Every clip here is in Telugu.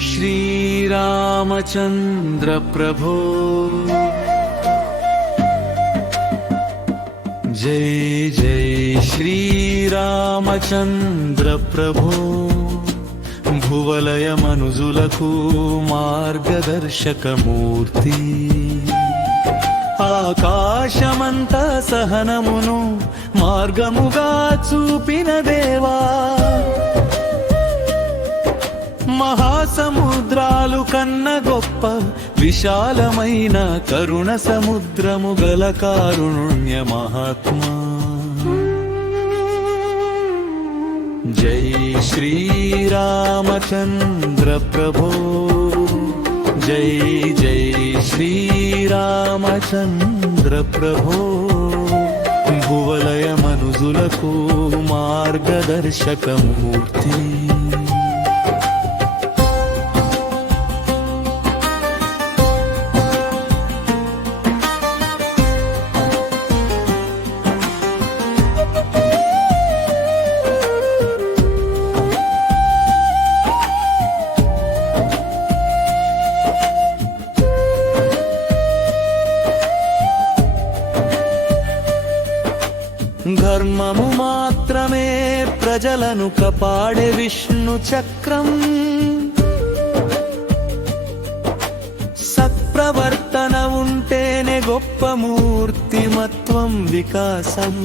श्रीरामचन्द्र प्रभो जय जय श्रीरामचन्द्र प्रभो భువలయ మనుజులకు మార్గదర్శకమూర్తి ఆకాశమంత సహనమును మార్గముగా చూపిన దేవా మహాసముద్రాలు కన్న గొప్ప విశాలమైన కరుణ సముద్రము గల కారుణ్య మహాత్మా. జై శ్రీరామచంద్ర ప్రభో. జై జై శ్రీరామచంద్ర ప్రభో. భువలయ మనుజులకు మార్గదర్శకమూర్తి. మాత్రమే ప్రజలను కపాడే విష్ణు చక్రం. సత్ప్రవర్తన ఉంటేనే గొప్ప మూర్తిమత్వం వికాసం.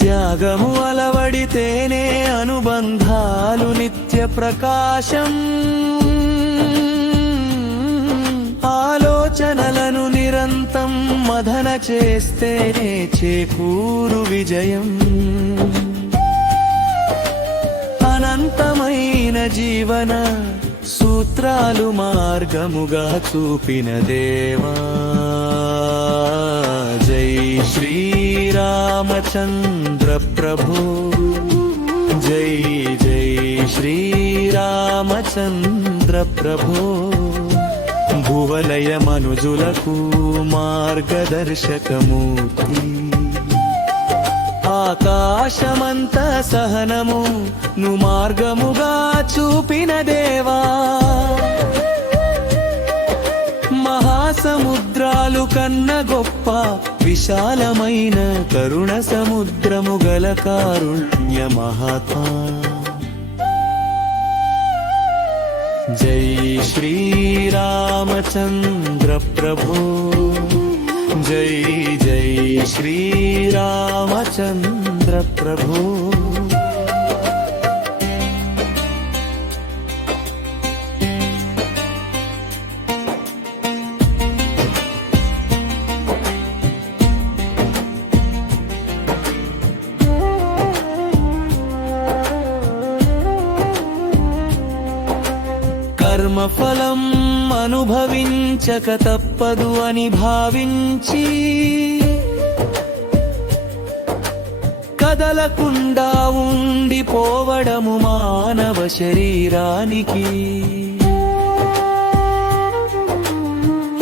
త్యాగము అలవడితేనే అనుబంధాలు నిత్య ప్రకాశం. మదన చేస్తేనే చేకూరు విజయం. అనంతమైన జీవన సూత్రాలు మార్గముగా చూపిన దేవా. జై శ్రీరామచంద్ర ప్రభు. జై జై శ్రీరామచంద్ర ప్రభు. భువలయ మనుజులకు మార్గదర్శకమూర్తి. ఆకాశమంత సహనము ను మార్గముగా చూపిన దేవా. మహాసముద్రాలు కన్న గొప్ప విశాలమైన కరుణ సముద్రము గల కారుణ్య మహాత్మా. జై శ్రీరామచంద్ర ప్రభో జై జై శ్రీరామచంద్ర ప్రభో కర్మఫలం అనుభవించక తప్పదు అని భావించి కదలకుండా ఉండిపోవడము మానవ శరీరానికి.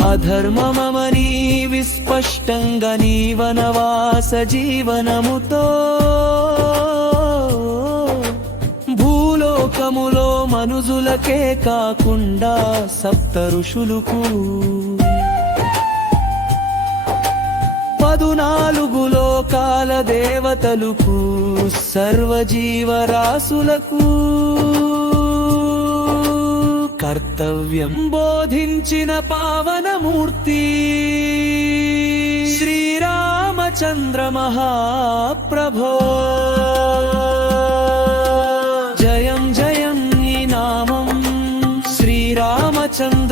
అధర్మమని విస్పష్టంగా నీవనవాస జీవనముతో లోకములో మనుజులకే కాకుండా సప్త ఋషులకు పదునాలుగు లోకాల దేవతలకు సర్వజీవరాశులకు కర్తవ్యం బోధించిన పావనమూర్తి శ్రీరామచంద్ర మహాప్రభో.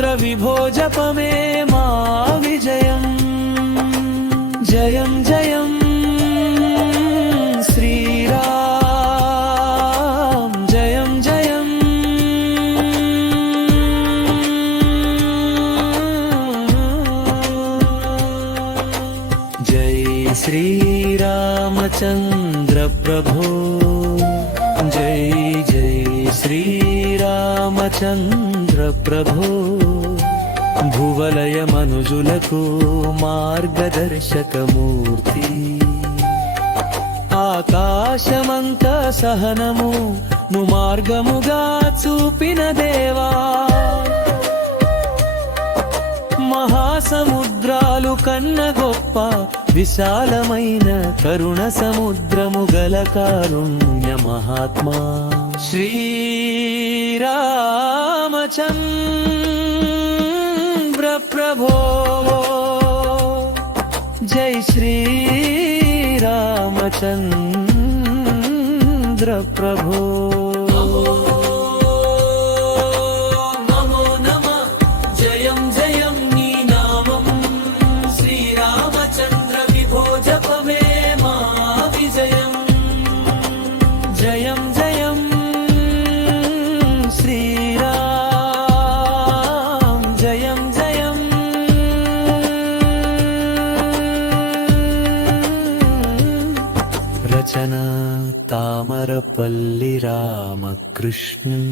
శ్రీరామచంద్ర విభో జపమే మా విజయం జయం జయం శ్రీరామ్ జయం జయం జై శ్రీరామచంద్ర ప్రభో జై జై శ్రీరామచంద్ర ప్రభో భువలయ మనుజులకు మార్గదర్శకమూర్తి. ఆకాశమంత సహనము ను మార్గముగా చూపిన దేవా. మహాసముద్రాలు కన్న గొప్ప విశాలమైన కరుణ సముద్రము గల కారుణ్య మహాత్మా. శ్రీరామచంద్ర ప్రభో. జై శ్రీరామచంద్ర ప్రభో. വചന താമരപ്പള്ളി രാമകൃഷ്ണൻ.